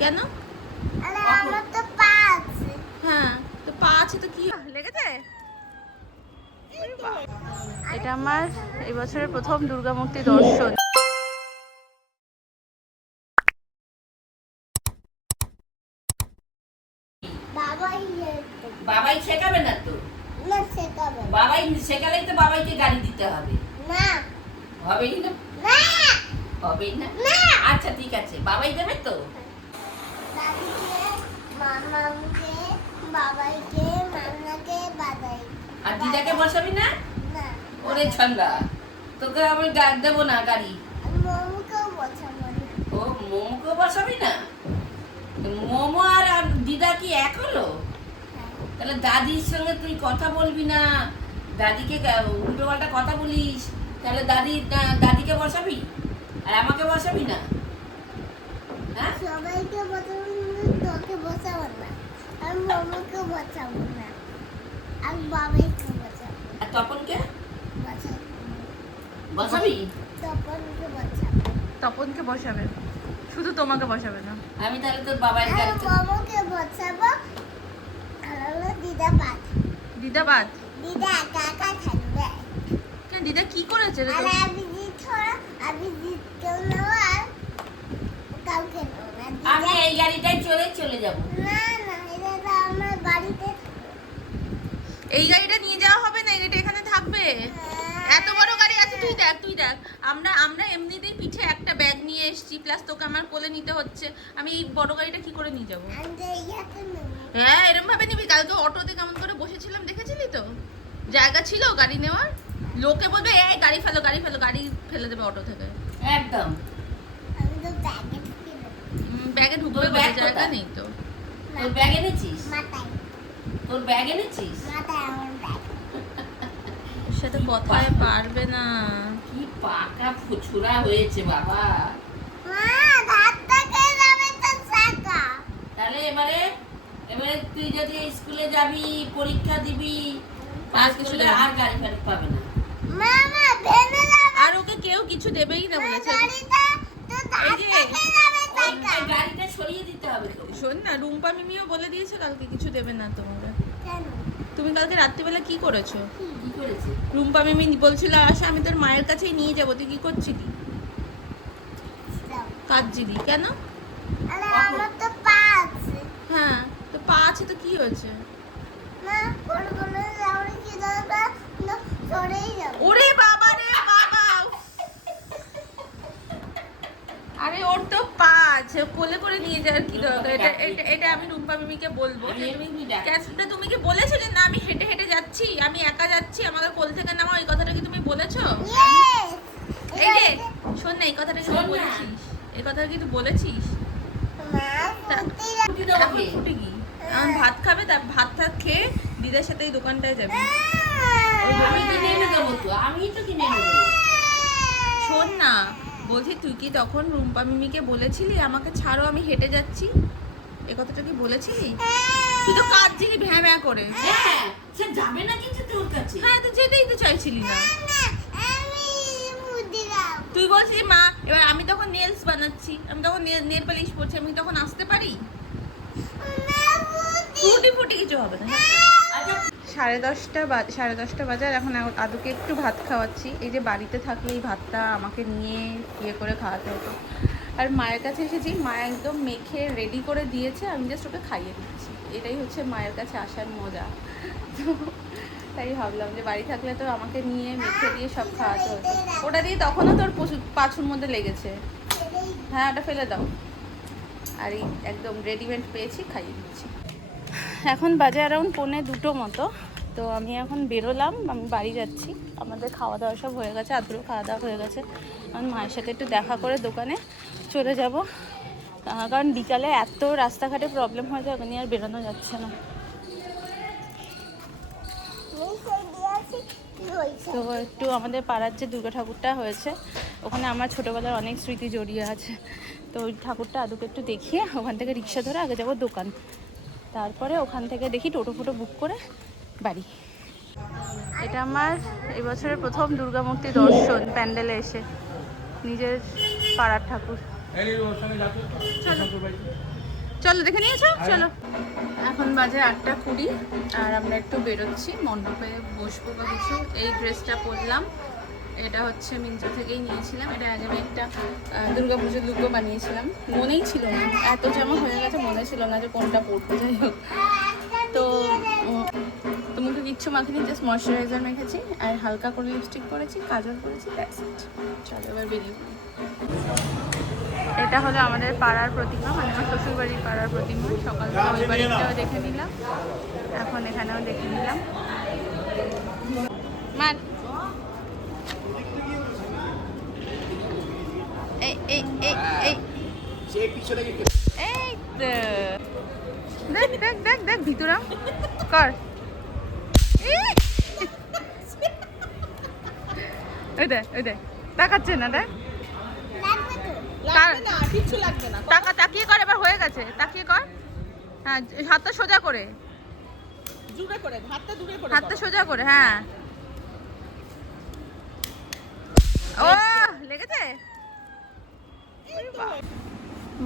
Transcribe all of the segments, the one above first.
কেন? আরে আমার তো পা আছে। হ্যাঁ তো পা আছে তো কি? লেগেছে? এটা আমার এই বছরের প্রথম দুর্গা মূর্তি দর্শন। বাবাই বাবাই শেখাবে না তো? না শেখাবে বাবাই শেখালেই তো বাবাইকে গাড়ি দিতে হবে। না। হবেই না? না। হবেই না? না। আচ্ছা ঠিক আছে। বাবাই দেবে তো? মামাকে বাবাইকে আর দিদাকে বসাবি না? ওরে ছন্দা তোকে আমি গাড়ি দেবো না গাড়ি। আমি বসাবো না। ও মোমোকে বসাবি না? মোমো আর দিদা কি এক হলো? হ্যাঁ। তাহলে দাদির সঙ্গে তুই কথা বলবি না। দাদিকে উল্টো পাল্টা কথা বলিস। তাহলে দাদি দাদিকে বসাবি? আর আমাকে বসাবি না? হ্যাঁ? সবাইকে বসাবো না আর তপনকে? বসাবি? তপনকে বসাবো। তপনকে বসাবে শুধু তোমাকে বসাবে না। আমি তাহলে তোর বাবার গাড়িতে মামুকে বসাবো। আর হলো দিদা থাকবে। কেন দিদা কি করেছে রে আর আমি জিত ছড়া আমি জিত কেউ নেব আর কাউকে না আমি এই গাড়িটাই চলে চলে যাব। না না এটা তো আমার বাড়িতে এই গাড়িটা নিয়ে যাওয়া হবে না? এই গাড়িটা এখানে থাকবে? এত বড় গাড়ি আছে তুই দেখ তুই দেখ। আমরা আমরা এমনিতেই পিঠে একটা ব্যাগ নিয়ে এসেছি প্লাস তোকে আমার কোলে নিতে হচ্ছে। আমি এই বড় গাড়িটা কি করে নিয়ে যাব? হ্যাঁ এরম ভাবে নিবি কালকে অটোতে কেমন করে বসেছিলাম দেখেছিলি তো? জায়গা ছিল গাড়ি নেওয়ার? লোকে বলবে এই গাড়ি ফেলো গাড়ি ফেলো গাড়ি ফেলে দেবে অটো থেকে। একদম। ব্যাগে ঢুকবে জায়গা নেই তো। তোর ব্যাগ এনেছিস? মাথায়। তোর ব্যাগ এনেছিস? ব্যাগ সেটা কথায় পারবে না। কি পাকা ফুচুরা হয়েছে বাবা। তো তাহলে এবারে এবারে তুই যদি স্কুলে যাবি পরীক্ষা দিবি পাস করলে আর গাড়ি ফাড়ি পাবে না। আর ওকে কেউ কিছু দেবেই না বলেছে। গাড়িটা সরিয়ে দিতে হবে শোন না রুম্পা মিমিও বলে দিয়েছে কালকে কিছু দেবে না তোমাকে। তুমি কালকে রাত্রিবেলা কি করেছ? রুম্পা মিমি বলছিল আশা আমি তোর মায়ের কাছেই নিয়ে যাব তুই কি করছিলি? কাজ কাঁদছিলি কেন? আমার তো পা আছে হ্যাঁ তো পা আছে তো কি হয়েছে মা বড় বড় যাওয়ার কি দরকার না সরেই যাব ওরে বাবা রে বাবা আরে ওর তো পা আছে কোলে করে নিয়ে যাওয়ার কি দরকার এটা এটা এটা আমি রুম্পা মিমিকে বলব ক্যাসটা তুমি কি বলেছ যে না আমি হেঁটে হেঁটে যাচ্ছি আমি একা যাচ্ছি আমাকে কোল থেকে নামাও এই কথাটা কি তুমি বলেছ? এই যে শোন না এই কথাটা কি বলেছিস? এই কথাটা কি তুই বলেছিস? এখন। ফুটে কি? এখন ভাত খাবে তার ভাত টাত খেয়ে দিদার সাথে এই দোকানটায় যাবে। আমি কিনে এনে দেবো তো আমি তো কিনে এনে দেবো। শোন না বলছি তুই কি তখন রুম্পা মিমিকে বলেছিলি আমাকে ছাড়ো আমি হেঁটে যাচ্ছি? এ কথাটা কি বলেছিলি তুই তো কাঁদছিলি ভ্যাঁ ভ্যাঁ করে। হ্যাঁ সে যাবে না কিন্তু তোর কাছে। হ্যাঁ তো যেতেই তো চাইছিলি না। তুই বলছিলি মা এবার আমি তখন নেলস বানাচ্ছি আমি তখন নেল পালিশ পরছি আমি তখন আসতে পারি? ফুটি ফুটি ফুটি কিছু হবে না আচ্ছা। সাড়ে দশটা বাজ- সাড়ে দশটা বাজার এখন আদুকে একটু ভাত খাওয়াচ্ছি। এই যে বাড়িতে থাকলে এই ভাতটা আমাকে নিয়ে ইয়ে করে খাওয়াতে হতো। আর মায়ের কাছে এসেছি, মা একদম মেখে রেডি করে দিয়েছে, আমি জাস্ট ওকে খাইয়ে দিচ্ছি। এটাই হচ্ছে মায়ের কাছে আসার মজা। তো তাই ভাবলাম যে বাড়ি থাকলে তো আমাকে নিয়ে মেখে দিয়ে সব খাওয়াতে হতো। ওটা দিয়ে তখনও তোর পশু- পাছুর মধ্যে লেগেছে। হ্যাঁ ওটা ফেলে দাও। আর এই একদম রেডিমেড পেয়েছি, খাইয়ে দিচ্ছি। এখন বাজে অ্যারাউন্ড পৌনে দুটো মতো। তো আমি এখন বেরোলাম, আমি বাড়ি যাচ্ছি। আমাদের খাওয়া দাওয়া সব হয়ে গেছে আদুরও খাওয়া দাওয়া হয়ে গেছে। আমি মায়ের সাথে একটু দেখা করে দোকানে। চলে যাব। কারণ বিকালে এত রাস্তাঘাটে প্রবলেম হয়ে যায় ওখানে আর বেরোনো যাচ্ছে না। তো একটু আমাদের পাড়ার যে দুর্গা ঠাকুরটা হয়েছে, ওখানে আমার ছোটোবেলার অনেক স্মৃতি জড়িয়ে আছে। তো ওই ঠাকুরটা আদুকে একটু দেখিয়ে ওখান থেকে রিক্সা ধরে আগে যাব দোকান। তারপরে ওখান থেকে দেখি টোটো ফোটো বুক করে বাড়ি। এটা আমার এবছরের প্রথম দুর্গা মূর্তি দর্শন, প্যান্ডেলে এসে। নিজের পাড়ার ঠাকুর। চলো। দেখে নিয়েছো? চলো। এখন বাজে আটটা কুড়ি আর আমরা একটু বেরোচ্ছি। মণ্ডপে বসবো বা কিছু। এই ড্রেসটা পরলাম। এটা হচ্ছে মিন্ত্রা থেকেই নিয়েছিলাম। এটা আগে আমি একটা দুর্গা পুজোর লুকও বানিয়েছিলাম। মনেই ছিল না। এত জামা হয়ে গেছে মনে ছিল না যে কোনটা পরবো। যাই হোক। তো উম, তো মুখে কিচ্ছু মাখিনি জাস্ট ময়শ্চারাইজার মেখেছি। আর হালকা করে লিপস্টিক করেছি কাজল করেছি দ্যাটস ইট চলো এবার বেরিয়ে। এটা হলো আমাদের পাড়ার প্রতিমা মানে আমার শ্বশুরবাড়ির পাড়ার প্রতিমা। সকালবেলা ওই বাড়িটাও দেখে নিলাম। এখন এখানেও দেখে নিলাম। মার এই এই এই এই। এই দেখ দেখ দেখ দেখ কর! ওই না, দেখ লাগবে তো কার- কিচ্ছু লাগবে না টাকা তাকিয়ে কর এবার হয়ে গেছে। তাকিয়ে কর। হ্যাঁ হাতটা সোজা করে। হাতটা দূরে করে হাতটা সোজা করে হ্যাঁ। ও লেগেছে?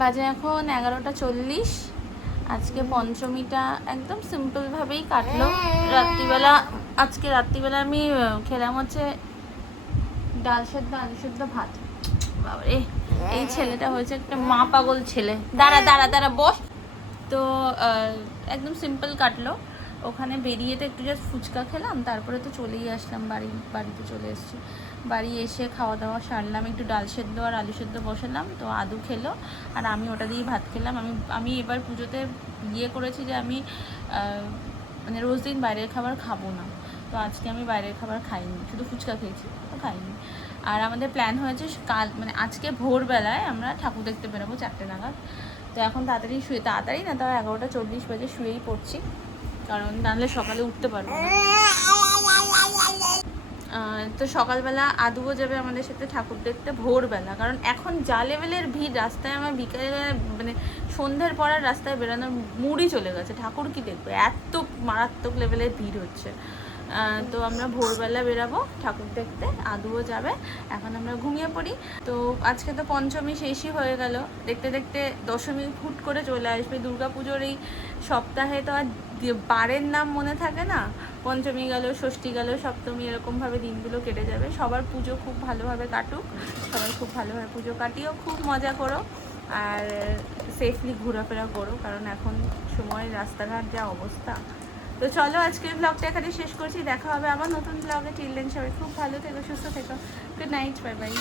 বাজে এখন এগারোটা চল্লিশ। আজকে পঞ্চমীটা একদম সিম্পলভাবেই কাটলো। রাত্রিবেলা আজকে রাত্রিবেলা আমি খেলাম হচ্ছে ডাল সেদ্ধ আলু সেদ্ধ ভাত। বাবারে। এই ছেলেটা হয়েছে একটা মা পাগল ছেলে। দাঁড়া দাঁড়া দাঁড়া, বস। তো একদম সিম্পল কাটলো। ওখানে বেরিয়ে তো একটু জাস্ট ফুচকা খেলাম, তারপরে তো চলেই আসলাম বাড়ি, বাড়িতে চলে এসেছি। বাড়ি এসে খাওয়া দাওয়া সারলাম, একটু ডাল সেদ্ধ আর আলু সেদ্ধ বসালাম, তো আদু খেলো। আর আমি ওটা দিয়েই ভাত খেলাম। আমি আমি এবার পুজোতে ইয়ে করেছি যে আমি মানে রোজ দিন বাইরের খাবার খাব না। তো আজকে আমি বাইরের খাবার খাইনি, শুধু ফুচকা খেয়েছি, তো খাইনি। আর আমাদের প্ল্যান হয়েছে কাল মানে আজকে ভোরবেলায় আমরা ঠাকুর দেখতে বেরোবো চারটে নাগাদ। তো এখন তাড়াতাড়ি শুয়ে, তাড়াতাড়ি না, তাও এগারোটা চল্লিশ বাজে শুয়েই পড়ছি। কারণ নাহলে সকালে উঠতে পারব তো সকালবেলা আদুও যাবে আমাদের সাথে ঠাকুর দেখতে ভোরবেলা। কারণ এখন যা লেভেলের ভিড়, রাস্তায় আমার বিকেলে মানে সন্ধ্যের পর আর রাস্তায় বেরোনোর মুড়ি চলে গেছে। ঠাকুর কি দেখবে? এত মারাত্মক লেভেলের ভিড় হচ্ছে। তো আমরা ভোরবেলা বেরাবো ঠাকুর দেখতে, আদুও যাবে, এখন আমরা ঘুমিয়ে পড়ি। তো আজকে তো পঞ্চমী শেষই হয়ে গেল। দেখতে দেখতে দশমী ফুট করে চলে আসবে। দুর্গাপুজোর এই সপ্তাহে তো আর বারের নাম মনে থাকে না? পঞ্চমী গেল, ষষ্ঠী গেল, সপ্তমী এরকমভাবে দিনগুলো কেটে যাবে। সবার পুজো খুব ভালোভাবে কাটুক। সবাই খুব ভালোভাবে পুজো কাটিও, খুব মজা করো। আর সেফলি ঘোরাফেরা করো, কারণ এখন সময়, রাস্তাঘাট যা অবস্থা তো চলো আজকের ব্লগটা এখানে শেষ করছি। দেখা হবে আবার নতুন ব্লগে টিললেন সবাই খুব ভালো থেকো, সুস্থ থেকো। Good night bye bye